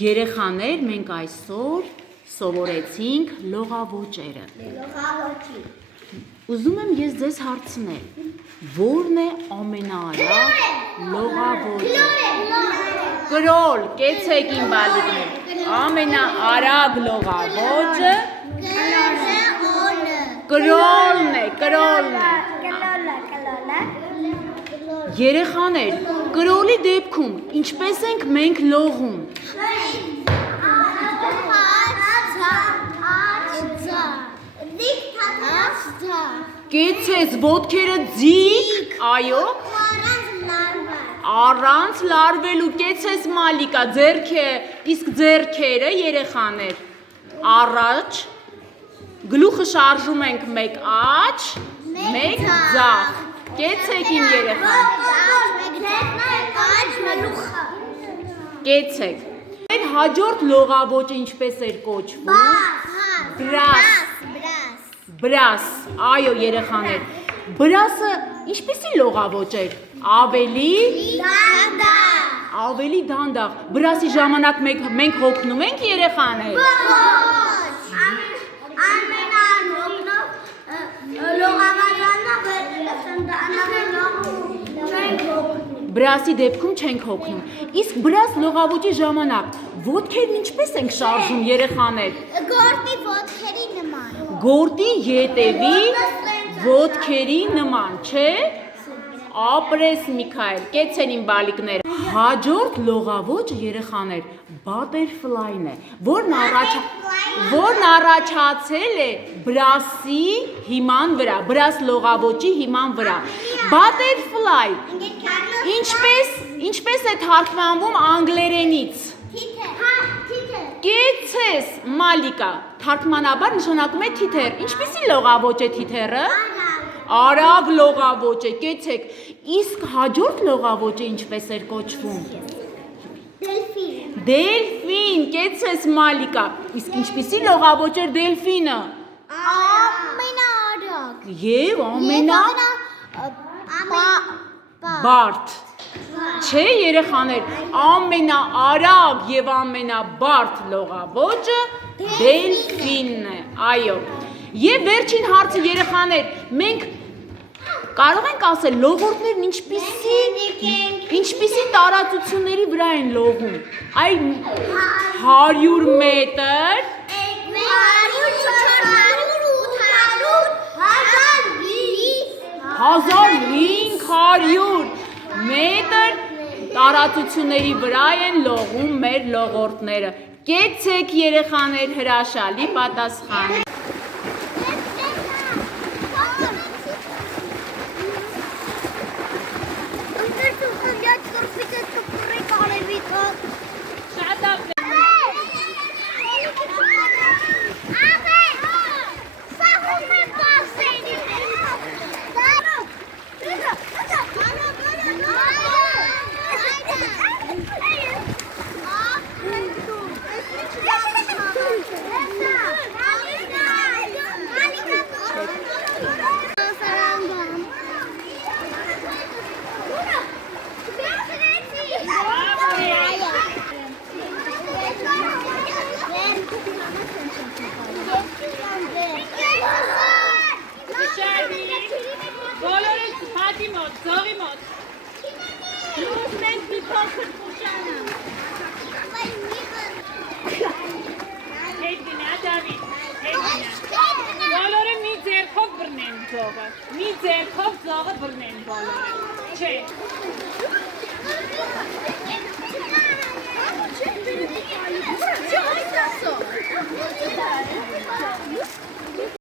Երեխաներ, մենք այսօր սովորեցինք լողավոճերը։ Ուզում եմ ես ձեզ հարցնել, որն է ամենաարագ լողավոճը։ Կրոլ, կեցեք իմ բալիկներ, ամենաարագ լողավոճը կրոլն է, կրոլն է։ Երեխաներ, կրոլի դեպքում ինչպես ենք մենք լողում։ Կեցես ոտքերը ձիգ, այո, առանց լարվելու, կեցես մալիկա, իսկ ձեռքերը երեխաներ, առաջ, գլուխը շարժում ենք մեկ աջ, մեկ ձախ, կեցեք իմ երեխան, կեցեք, մեր հաջորդ լողավոճը ինչպես էր կոչվում, բրաս, այո երեխաներ, բրասը ինչպեսի լողավոճ էր, ավելի դանդաղ, բրասի ժամանակ մենք հոգնում ենք երեխաներ, բրասի դեպքում չենք հոգնում, իսկ բրաս լողավոճի ժամանակ ոտքերն ինչպես ենք շարժում երեխաներ, գորտի ետևի ոտքերի նման, չէ, ապրես Միքայել, կեցեն իմ բալիկները, հաջորդ լողավոճը երեխաներ, բատերֆլայն է, որն առաջացել է բրասի հիման վրա, բրաս լողավոճի հիման վրա, բատերֆլայ, ինչպես է թարգմանվում անգլերենից, կեցես մալիկա, թարգմանաբար նշանակում է թիթեռ, ինչպեսի լողավոճ է թիթեռը, արագ լողավոճ է, կեցեք, իսկ հաջորդ լողավոճը ինչպես էր կոչվում, դելֆին, կեցես մալիկա, իսկ ինչպեսի լողավոճ էր դելֆինը, և ամենաբարդ, չէ երեխաներ, ամենաարագ և ամենաբարդ լողավոճը դելֆինն է, այո, և վերջին հարցը երեխաներ, մենք կարող ենք ասել լողորդներն ինչպիսի տարածությունների վրա են լողում, այ 100 մետր, 1500 մետր տարածությունների վրա են լողում մեր լողորդները, կեցեք երեխաներ հրաշալի պատասխան։ Զողի մոտ, լուս մենք մի փոքր պուշանամ, հետ գնա Դավիթ, բոլորը մի ձերքով բրնեն զողը, մի ձերքով զողը բրնեն բոլորը, չէ,